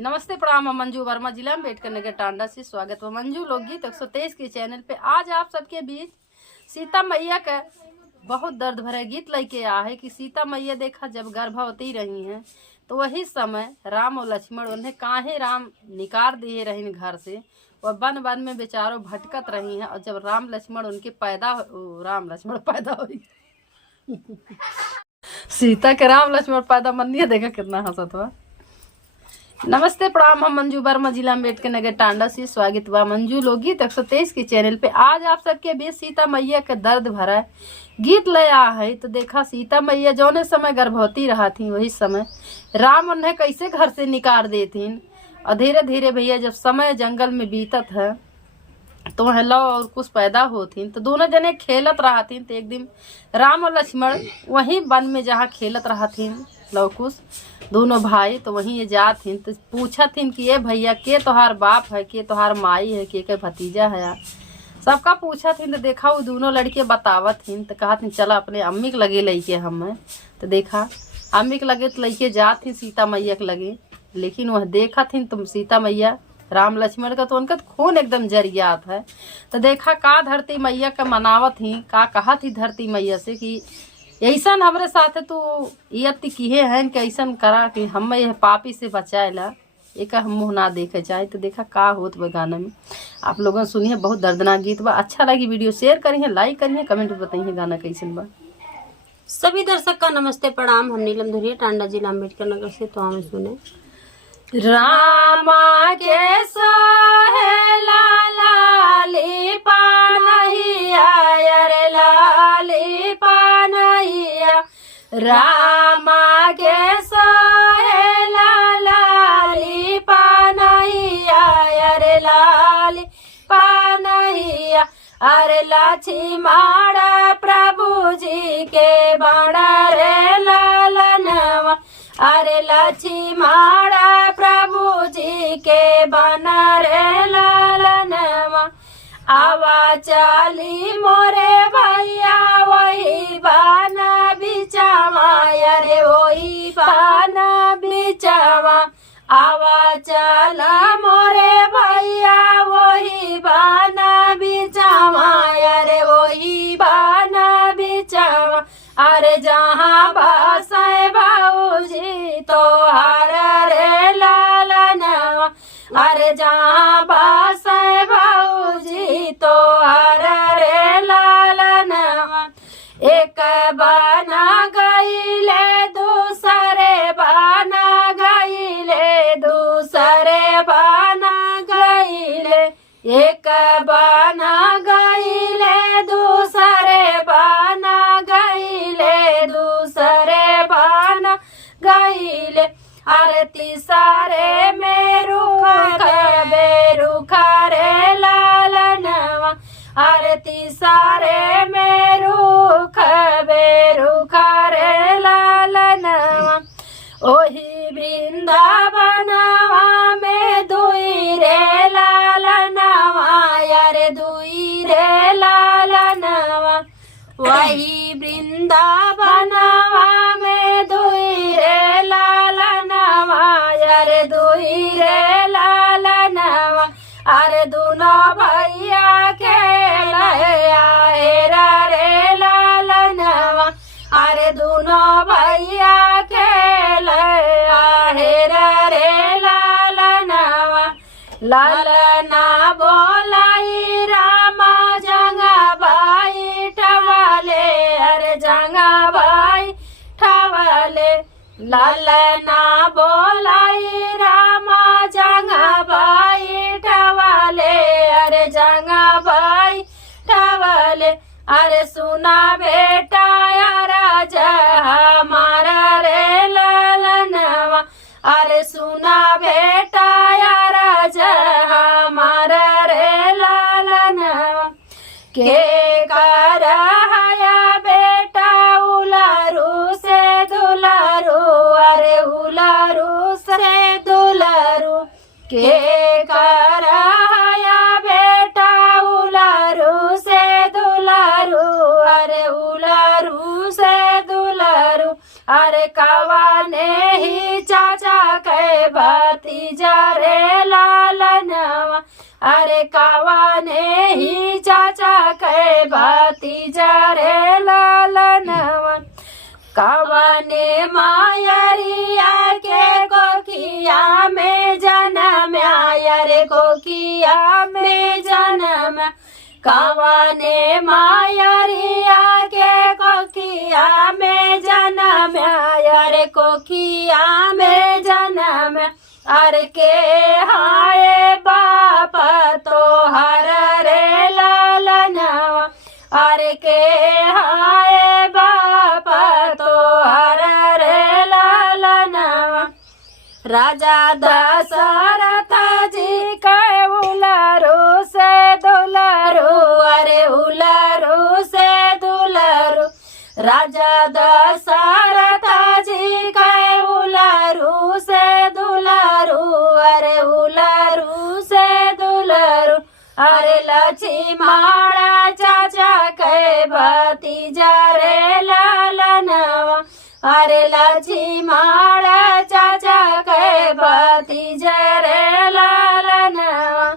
नमस्ते प्रणाम। हम मंजू वर्मा, जिला अम्बेडकर नगर टांडा से स्वागत है मंजू लोकगीत 123 के चैनल पे। आज आप सबके बीच सीता मैया का बहुत दर्द भरा गीत लेके आ है कि सीता मैया देखा जब गर्भवती रही हैं तो वही समय राम और लक्ष्मण उन्हें काहे राम निकाल दिए रही घर से और वन वन में बेचारों भटकत रही हैं। और जब राम लक्ष्मण उनके राम लक्ष्मण पैदा हुई सीता के राम लक्ष्मण पैदा मनिए देखा कितना हंसत हुआ। नमस्ते प्रणाम। हम मंजू वर्मा, जिला अम्बेडकर नगर टांडा से स्वागत हुआ मंजू लोकगीत 123 के चैनल पे। आज आप सबके बीच सीता मैया का दर्द भरा गीत ले आ है। तो देखा सीता मैया जौने समय गर्भवती रहा थी वही समय राम उन्हें कैसे घर से निकाल देतीन। और धीरे धीरे भैया जब समय जंगल में बीतत है तो वह लौ और कुछ पैदा होती तो दोनों जने खेलत रहा थीन। तो एक दिन राम और लक्ष्मण वहीं वन में जहाँ खेलत रहा थीन लवकुश दोनों भाई, तो वहीं ये जात थीन तो पूछा थीन कि ये भैया के तोहार बाप है, के तोहार माई है, के भतीजा है। सबका पूछा थीन तो देखा वो दोनों लड़के बतावत थीन। तो कहा थीन चला अपने अम्मी के लगे लैके हमें। तो देखा अम्मी के लगे तो लैके जात थी सीता मैया के लगे, लेकिन वह देखा थीन तुम सीता मैया राम लक्ष्मण का तो उनका खून एकदम जरियात है। तो देखा का धरती मैया का मनावत ही का कहा थी धरती मैया से कि ऐसन हमरे साथ तू यत्ति किए हैं कि ऐसन करा कि हम यह पापी से बचाएला एक हम मुँह ना देखे चाहे। तो देखा का होत बा गाना में आप लोगों ने सुनिए। बहुत दर्दनाक गीत बा। अच्छा लगी वीडियो शेयर करिए, लाइक करिए, कमेंट में बताइए गाना कैसन बा। सभी दर्शक का नमस्ते प्रणाम। हम नीलम धुरिया टांडा जिला अम्बेडकर नगर से। तो हम सुने रामा के सोहेला लाली पानहिया रे लाली पानहिया रामा के सोहेला लाली पानहिया रे लाली पानहिया अरे लक्ष्मण प्रभु जी के बड़ा रे लालनवा अरे लक्ष्मण प्रभु जी के बना रे लालनवा आवा चली मोरे भैया वही बना बिचावा अरे वही बना बिचावा आवा चला मोरे भैया वही बना बिचावा अरे वही बना बिचावा अरे जहाँ बसे बाबूजी तो हर रे लालनवा अरे जहाँ बसे बाबूजी तो हर रे लालनवा एक बना गईले दूसरे बना गईले दूसरे बना गईले एक बना गईले दूसरे बना गईले दूसरे बना गईले अरे तीसरे में रुख रे लालनवा अरे तीसरे में रुख रे लालनवा ओही वृंदावनवा में दुई रे लालनवा अरे दुई रे लालनवा वही वृंदावनवा में दुई रे लालनवा अरे दुई रे लालनवा अरे दोनों भैया के लया रे लालनवा अरे दोनों भैया के लया रे लालनवा लालना बोलाई रामा जंगा भाई ठवाले अरे जंगा भाई ठवाले लालना बोलाई रामा जंगा भाई ठवाले अरे जंगा भाई ठवाले अरे सुना बेटा राजा हमारा रे लालनवा अरे सुना बेटा राजा हमारा रे लालनवा के करहया बेटा उलारू से दुलारू अरे उलारू से दुलारू के करहया बेटा उलारू से दुलारू अरे उलारू से दुलारू अरे कवा ने ही चाचा के बाती भतीजा रे लालनवा, अरे कवाने ही चाचा के भतीजा रे लालनवा, कवाने मायरिया के कोखिया में जन्म आया रे कोखिया में जन्म, कवाने मायरिया के कोखिया में जन्म आया रे कोखिया में जन्म, अरे के हाय बाप तो हर रे लालनवा, अरे के हाय बाप तो हर रे लालनवा, राजा दशरथ जी के उलरू से दुलरू, अरे उलरू से दुलरू, राजा दशरथ जी के उलरू से दुलरू, अरे उलरू से दुलरू, अरे लक्ष्मण चाचा के भतीजा रे लालनवा, अरे लक्ष्मण चाचा के भतीजा रे लालनवा,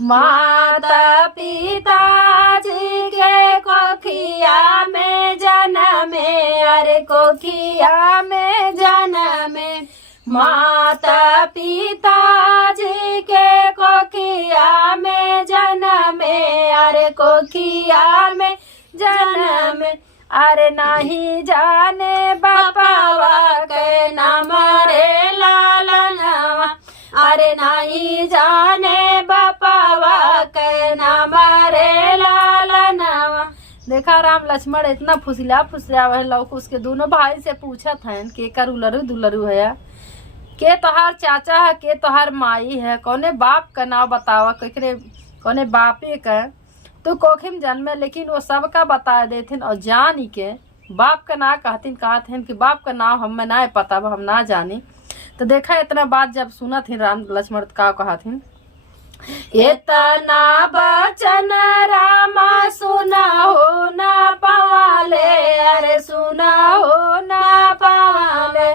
माता पिता जी के कोखिया में जन्मे, अरे कोखिया में जन्मे, माता पिता जी के कोखिया में जन्मे, अरे कोखिया में जन्मे, अरे नहीं जाने बापावा के नाम रे लालनवा, अरे नहीं जाने बापावा के नाम रे लालनवा। देखा राम लक्ष्मण इतना फुसला वह लोग उसके दोनों भाई से पूछत हैं के कर उलरू दुलरू है, के तोहार चाचा है के तोहार माई है, कौने बाप का नाम बतावा, केकरे कौने बापे का तो कोखिम जन्मे, लेकिन वो सबका बता देथिन और जानी के बाप का ना कहथिन कि बाप का नाम हमें ना पता हम ना जानी। तो देखा इतना बात जब सुना थी राम लक्ष्मण का कहथिन, इतना बचन रामा सुना हो ना पावाले, अरे सुना हो ना पावाले,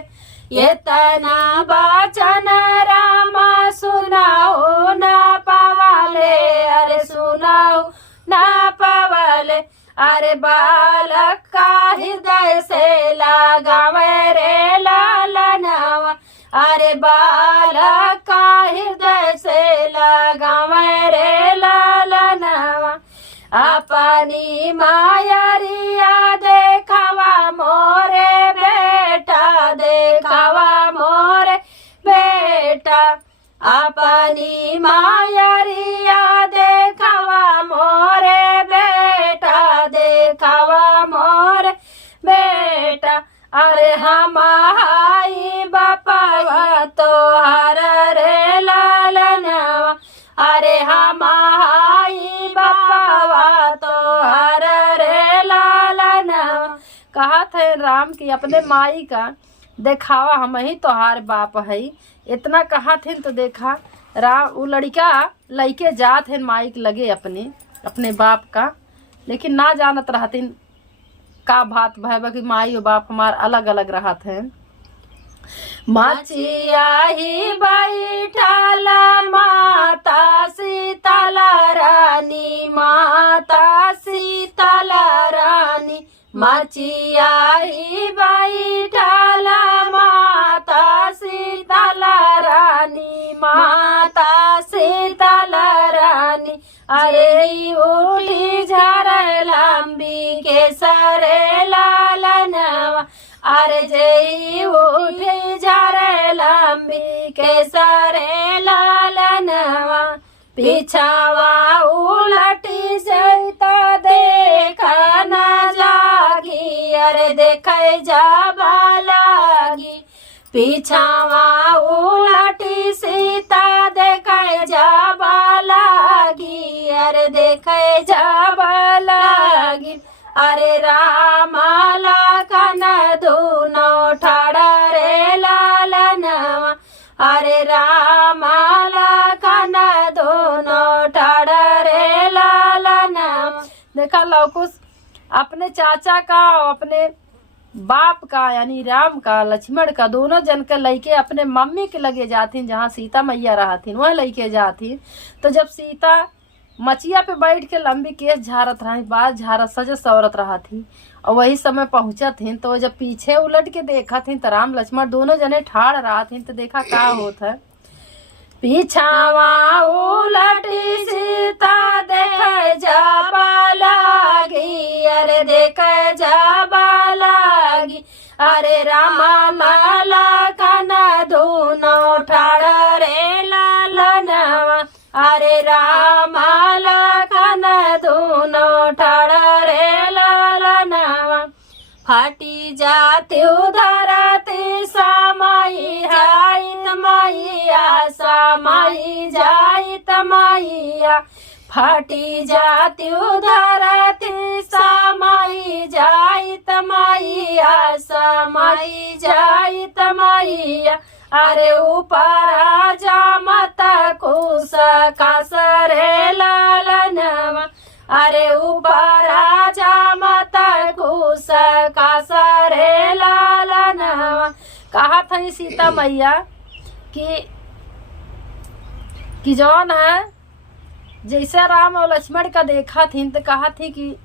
इतना बचन रामा सुना हो ना पावाले, अरे सुना हो ना पावाले, अरे बालक का हृदय से लगावे रे लालनवा, अरे बालक का हृदय से लगावे रे लालनवा, अपनी मायरिया देखावा मोरे बेटा, देखावा मोरे बेटा, अपनी मायरिया देखावा मोरे बेटा, देखावा मोरे बेटा, अरे हम हाई बापा तो हर रे लालनवा, अरे हम हाई बापा तो हर रे लालनवा। कहा थे राम की अपने माई का देखावा हम ही तोहार बाप है, इतना कहा थे तो देखा राम वो लड़का लइके जात है माई के लगे अपने बाप का, लेकिन ना जानत रहतिन का बात भय कि माई और बाप हमार अलग अलग रहत हैं। मचिया ही बैठला माता सीतला रानी, माता सीतला रानी, मचिया ही बैठला माता सीतला रानी, माता सीतला रानी, अरे उठी झर लंबी के सरे लालनवा, अरे जई उठी झर लंबी के सरे लालनवा, पिछावा उलटी सैता देखा न जागी, अरे देखे जाबा लागी, पिछावा उलटी सीता देखे जाबा लागी, अरे देखे जाबा लागी, अरे रामा लखन दूनो ठाड़ा रे लालनवा, अरे रामा लखन दूनो ठाड़ा रे लालनवा। देखा लौकुश अपने चाचा का और अपने बाप का यानी राम का लक्ष्मण का दोनों जन के लइके अपने मम्मी के लगे जाथिन जहाँ सीता मैया रहथिन वह लइके जाथिन। तो जब सीता मचिया पे बैठ के लंबी केस झारत रही बाल झारत सजे सवरत रहा थी और वही समय पहुंचत हिन तो जब पीछे उलट के देखा थी तो राम लक्ष्मण दोनों जने ठाड़ रहा थी तो देखा का होत है। पीछावा उलटी सीता देखे जाबा लागी अरे देखे जाबा लागी अरे रामा माला काना दोनों ठाड़ रे लालनवा अरे रामा लाना दोनों ठाड़ रे लालनवा फाटी जाते उधरते समाई जाइत मैया समाई जाइत मैया फाटी जाते उधरते समाई जाइत मैया समाई जाइत मैया अरे ऊपर जा माता कुस कासरे लालनवा अरे ऊपर जा माता कुस कासरे लालनवा। कहा था सीता मैया कि जौन है जैसे राम और लक्ष्मण का देखा थी तो कहा थी कि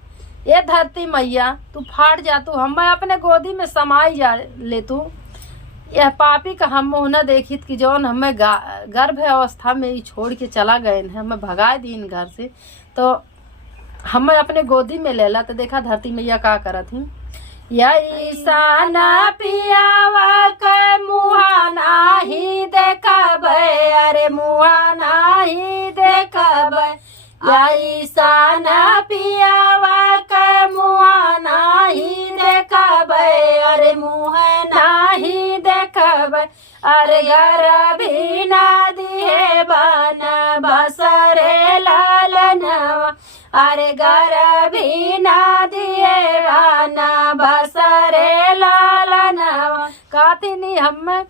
ये धरती मैया तू फाट जा तू हम अपने गोदी में समाई जा ले तू यह पापी का हम मुँह न देखित कि जौन हमें गर्भ अवस्था में ही छोड़ के चला गए हैं हमें भगा दीन घर से तो हमें अपने गोदी में लेला। तो देखा धरती मैया का करत थी ईसान पियावा के मुहा नाही देखबे अरे मुहा नाही देखबे ईसान पियावा के मुहा नाही देखबे अरे मुँह नाही देखबे अरे घर भी ना दिहे बन बसरे लालनवा अरे घर भी ना दिए बन बसरे लालनवा। कहती नहीं हमें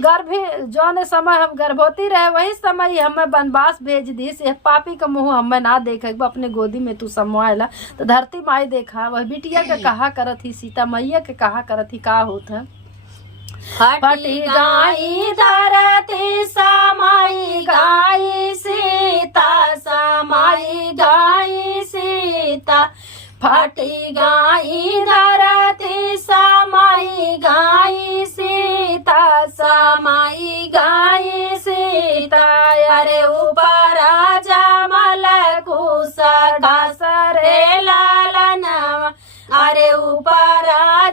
गर्भ जौन समय हम गर्भवती रहे वही समय ही हमें वनवास भेज दी से पापी का मुँह हमें ना देखे अपने गोदी में तू समवाएला। तो धरती माई देखा वह बिटिया के कहा करत ही सीता मैया के कहा करत ही का होत है फटी गाई धरती समाई गाई सीता समाई गाई सीता फटी गाई धरती समाई गाई सीता समाई गाई सीता अरे ऊपर जमल कुस कासरे लालनवा अरे ऊपर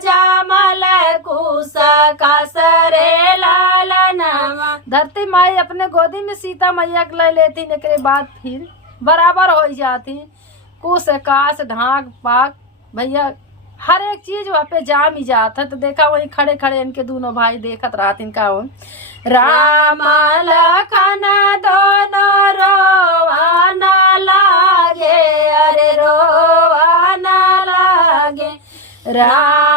जमल कुस कासरे लालनवा। धरती माई अपने गोदी में सीता मैया के ले लेती एक बाद फिर बराबर हो जाती कुस कास ढाक पाक भैया हर एक चीज वहाँ पे जाम ही जात है। तो देखा वही खड़े खड़े इनके दोनों भाई देखत रहती इनका हो राम लखन दोनों रोवाना लागे अरे रोवाना लागे राम